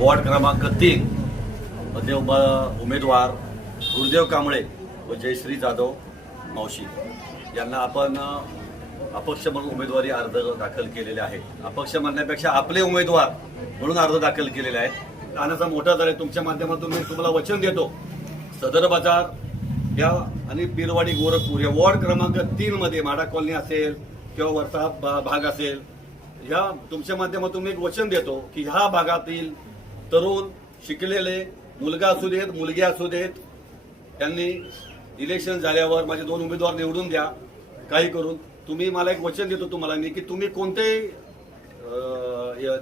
Ward क्रमांक तीन मध्ये उमेदवार गुरुदेव कांबळे व जयश्री जाधव मावशी. यांना आपण अपक्ष म्हणून उमेदवारी अर्ज दाखल केलेले आहे अपक्ष म्हणण्यापेक्षा आपले उमेदवार म्हणून अर्ज दाखल केलेले आहेत. लहानाचा मोठा झाला तुमच्या माध्यमातून मी तुम्हाला वचन देतो. सदर बाजार या आणि पिरवाडी गोरखपूर या वॉर्ड क्रमांक तीन मध्ये माडा कॉलनी असेल किंवा वरचा भाग असेल या तुमच्या माध्यमातून मी एक वचन देतो की ह्या भागातील तरुण शिकलेले मुलगा असू देत मुलगी असू देत त्यांनी इलेक्शन झाल्यावर माझे दोन उमेदवार निवडून द्या काही करून. तुम्ही मला एक वचन देतो तुम्हाला मी की तुम्ही कोणतेही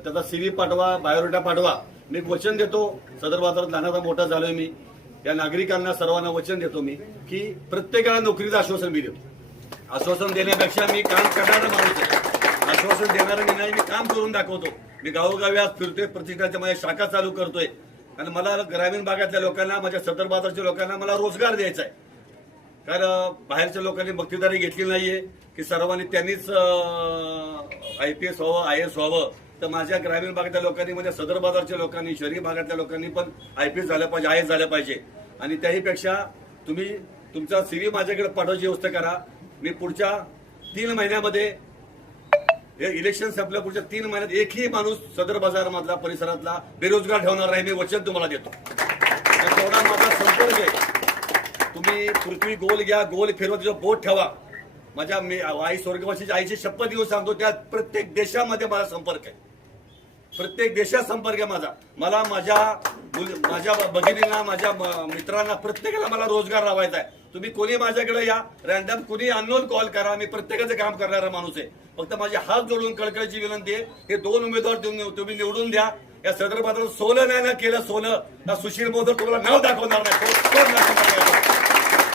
त्याचा सीव्ही पाठवा बायोडेटा पाठवा. मी एक वचन देतो. सदर बाजारात लहानाचा मोठा झालोय मी. या नागरिकांना सर्वांना वचन देतो मी की प्रत्येकाला नोकरीचं आश्वासन मी देतो. आश्वासन देण्यापेक्षा मी काम करणारा माणूस आहे. आश्वासन देणारा मी नाही मी काम करून दाखवतो. मी गावोगावी आज फिरतोय प्रतिष्ठानच्या माझ्या शाखा चालू करतोय. आणि मला ग्रामीण भागातल्या लोकांना माझ्या सदर बाजारच्या लोकांना मला रोजगार द्यायचा आहे. कारण बाहेरच्या लोकांनी मक्तेदारी घेतली नाहीये की सर्वांनी त्यांनीच आय पी एस व्हावं आय एस व्हावं. तर माझ्या ग्रामीण भागातल्या लोकांनी म्हणजे सदर बाजारच्या लोकांनी शहरी भागातल्या लोकांनी पण आय पी एस झालं पाहिजे आय एस झालं पाहिजे. आणि त्याहीपेक्षा तुम्ही तुमचा सीव्ही माझ्याकडे पाठवायची व्यवस्था करा. मी पुढच्या तीन महिन्यामध्ये हे इलेक्शन संपल्या पुढच्या तीन महिन्यात एकही माणूस सदर बाजार मधला परिसरातला बेरोजगार ठेवणार नाही. मी वचन तुम्हाला देतो. तेवढा माझा संपर्क आहे. तुम्ही पृथ्वी गोल घ्या गोल फिरवा तिचं बोट ठेवा. माझ्या मी आई स्वर्गवासीच्या आईची शपथ घेऊन सांगतो त्या प्रत्येक देशामध्ये माझा संपर्क आहे. प्रत्येक देशात संपर्क आहे माझा. मला माझ्या माझ्या भगिनींना माझ्या मित्रांना प्रत्येकाला मला रोजगार लावायचा आहे. तुम्ही कोणी माझ्याकडे या? रॅन्डम कोणी अननोन कॉल करा. मी प्रत्येकाचं काम करणारा माणूस आहे. फक्त माझे हात जोडून कळकळीची विनंती आहे हे दोन उमेदवार तुम्ही तुम्ही निवडून द्या. या सदर सोनं नाही ना केलं सोनं. ना सुशील मोदक तुम्हाला नाव दाखवणार नाही?